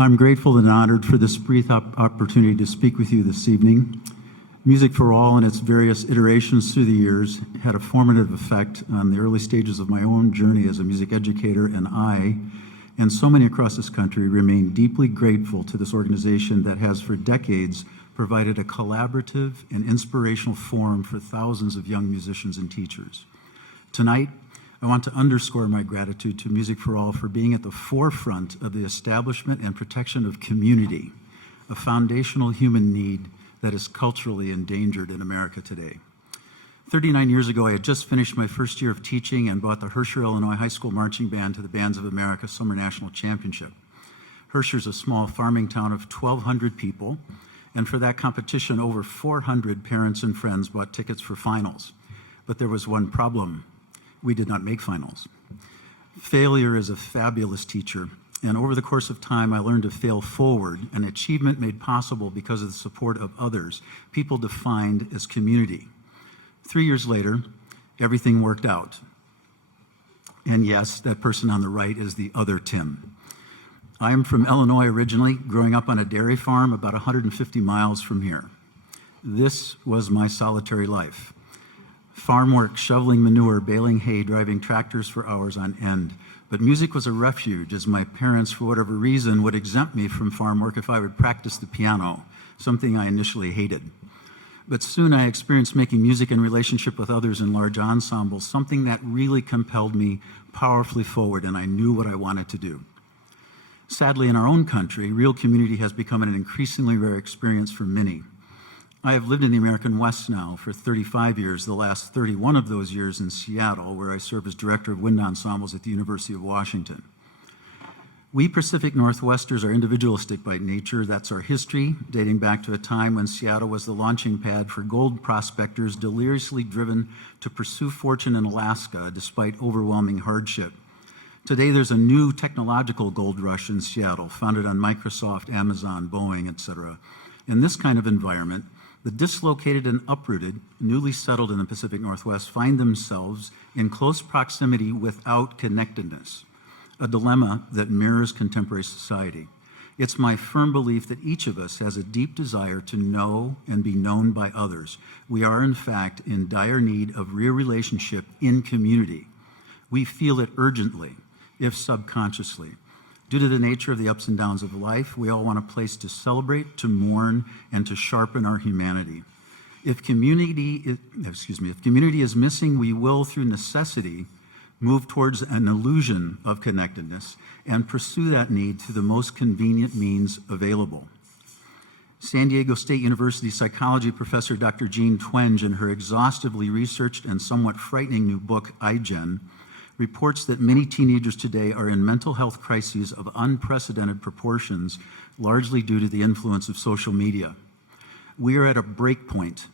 I'm grateful and honored for this brief opportunity to speak with you this evening. Music for All and its various iterations through the years had a formative effect on the early stages of my own journey as a music educator, and I, and so many across this country, remain deeply grateful to this organization that has for decades provided a collaborative and inspirational forum for thousands of young musicians and teachers. Tonight, I want to underscore my gratitude to Music for All for being at the forefront of the establishment and protection of community, a foundational human need that is culturally endangered in America today. 39 years ago, I had just finished my first year of teaching and brought the Herscher, Illinois High School Marching Band to the Bands of America Summer National Championship. Herscher's a small farming town of 1,200 people, and for that competition, over 400 parents and friends bought tickets for finals. But there was one problem. We did not make finals. Failure is a fabulous teacher, and over the course of time, I learned to fail forward, an achievement made possible because of the support of others, people defined as community. 3 years later, everything worked out. And yes, that person on the right is the other Tim. I am from Illinois originally, growing up on a dairy farm about 150 miles from here. This was my solitary life. Farm work, shoveling manure, baling hay, driving tractors for hours on end. But music was a refuge, as my parents, for whatever reason, would exempt me from farm work if I would practice the piano, something I initially hated. But soon I experienced making music in relationship with others in large ensembles, something that really compelled me powerfully forward, and I knew what I wanted to do. Sadly, in our own country, real community has become an increasingly rare experience for many. I have lived in the American West now for 35 years, the last 31 of those years in Seattle, where I serve as director of wind ensembles at the University of Washington. We Pacific Northwesters are individualistic by nature. That's our history, dating back to a time when Seattle was the launching pad for gold prospectors deliriously driven to pursue fortune in Alaska despite overwhelming hardship. Today, there's a new technological gold rush in Seattle, founded on Microsoft, Amazon, Boeing, etc. In this kind of environment, the dislocated and uprooted, newly settled in the Pacific Northwest, find themselves in close proximity without connectedness, a dilemma that mirrors contemporary society. It's my firm belief that each of us has a deep desire to know and be known by others. We are, in fact, in dire need of real relationship in community. We feel it urgently, if subconsciously. Due to the nature of the ups and downs of life, we all want a place to celebrate, to mourn, and to sharpen our humanity. If community is missing, we will, through necessity, move towards an illusion of connectedness and pursue that need through the most convenient means available. San Diego State University psychology professor Dr. Jean Twenge, in her exhaustively researched and somewhat frightening new book, iGen, reports that many teenagers today are in mental health crises of unprecedented proportions, largely due to the influence of social media. We are at a break point,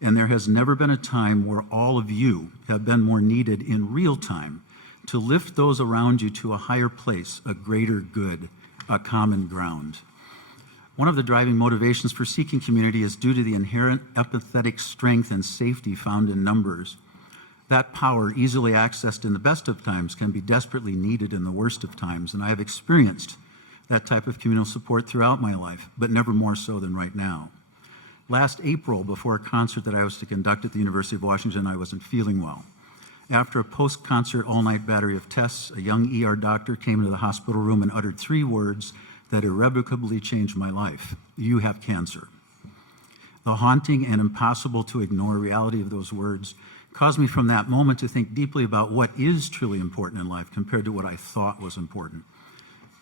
and there has never been a time where all of you have been more needed in real time to lift those around you to a higher place, a greater good, a common ground. One of the driving motivations for seeking community is due to the inherent empathetic strength and safety found in numbers. That power, easily accessed in the best of times, can be desperately needed in the worst of times, and I have experienced that type of communal support throughout my life, but never more so than right now. Last April, before a concert that I was to conduct at the University of Washington, I wasn't feeling well. After a post-concert all-night battery of tests, a young ER doctor came into the hospital room and uttered 3 words that irrevocably changed my life. You have cancer. The haunting and impossible to ignore reality of those words caused me from that moment to think deeply about what is truly important in life compared to what I thought was important.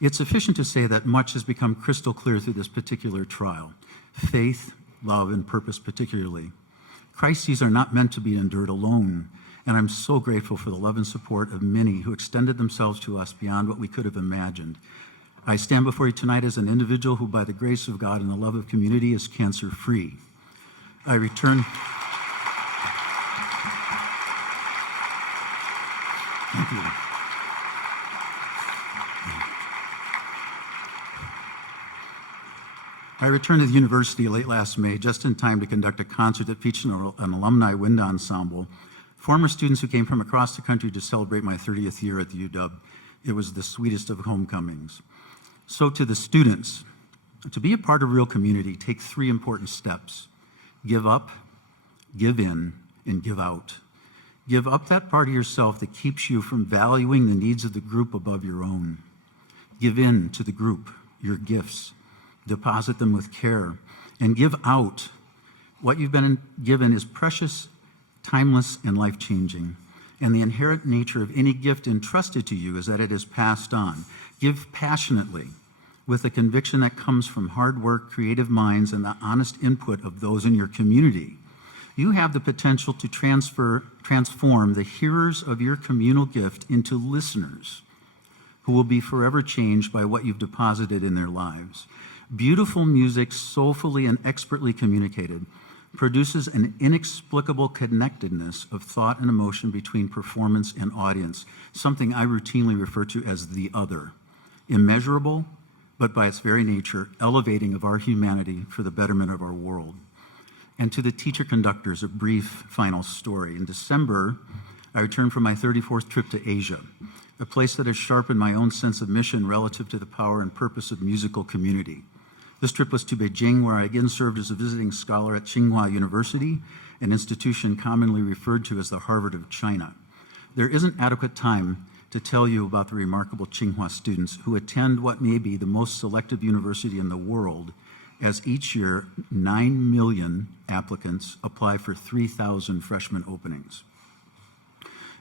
It's sufficient to say that much has become crystal clear through this particular trial. Faith, love, and purpose particularly. Crises are not meant to be endured alone, and I'm so grateful for the love and support of many who extended themselves to us beyond what we could have imagined. I stand before you tonight as an individual who, by the grace of God and the love of community, is cancer-free. I return... Thank you. I returned to the university late last May, just in time to conduct a concert that featured an alumni wind ensemble, former students who came from across the country to celebrate my 30th year at the UW. It was the sweetest of homecomings. So to the students, to be a part of real community, take 3 important steps. Give up, give in, and give out. Give up that part of yourself that keeps you from valuing the needs of the group above your own. Give in to the group, your gifts. Deposit them with care. And give out. What you've been given is precious, timeless, and life-changing. And the inherent nature of any gift entrusted to you is that it is passed on. Give passionately, with the conviction that comes from hard work, creative minds, and the honest input of those in your community. You have the potential to transform the hearers of your communal gift into listeners who will be forever changed by what you've deposited in their lives. Beautiful music, soulfully and expertly communicated, produces an inexplicable connectedness of thought and emotion between performance and audience, something I routinely refer to as the other. Immeasurable, but by its very nature, elevating of our humanity for the betterment of our world. And to the teacher conductors, a brief final story. In December, I returned from my 34th trip to Asia, a place that has sharpened my own sense of mission relative to the power and purpose of musical community. This trip was to Beijing, where I again served as a visiting scholar at Tsinghua University, an institution commonly referred to as the Harvard of China. There isn't adequate time to tell you about the remarkable Tsinghua students who attend what may be the most selective university in the world, as each year 9 million applicants apply for 3,000 freshman openings.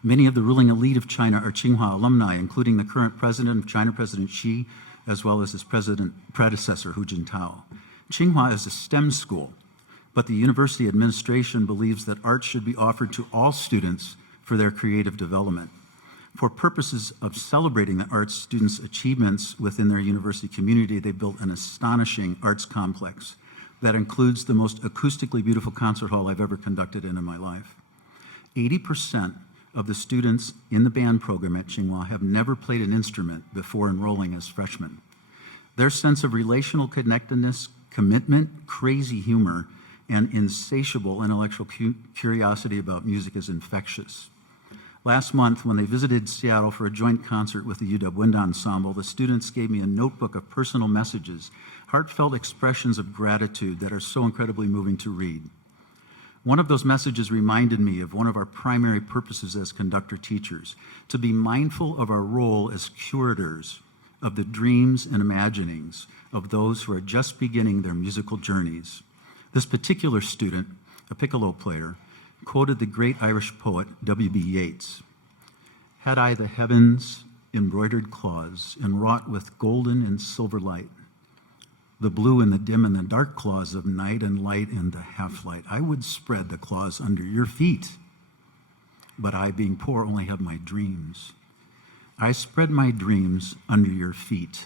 Many of the ruling elite of China are Tsinghua alumni, including the current president of China, President Xi, as well as his predecessor, Hu Jintao. Tsinghua is a STEM school, but the university administration believes that art should be offered to all students for their creative development. For purposes of celebrating the arts students' achievements within their university community, they built an astonishing arts complex that includes the most acoustically beautiful concert hall I've ever conducted in my life. 80% of the students in the band program at Tsinghua have never played an instrument before enrolling as freshmen. Their sense of relational connectedness, commitment, crazy humor, and insatiable intellectual curiosity about music is infectious. Last month, when they visited Seattle for a joint concert with the UW Wind Ensemble, the students gave me a notebook of personal messages, heartfelt expressions of gratitude that are so incredibly moving to read. One of those messages reminded me of one of our primary purposes as conductor teachers, to be mindful of our role as curators of the dreams and imaginings of those who are just beginning their musical journeys. This particular student, a piccolo player, quoted the great Irish poet W.B. Yeats. "Had I the heavens embroidered claws, enwrought with golden and silver light, the blue and the dim and the dark claws of night and light and the half-light, I would spread the claws under your feet. But I, being poor, only have my dreams. I spread my dreams under your feet.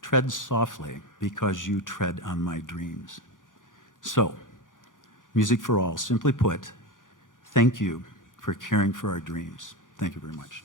Tread softly, because you tread on my dreams." So, music for all, simply put, thank you for caring for our dreams. Thank you very much.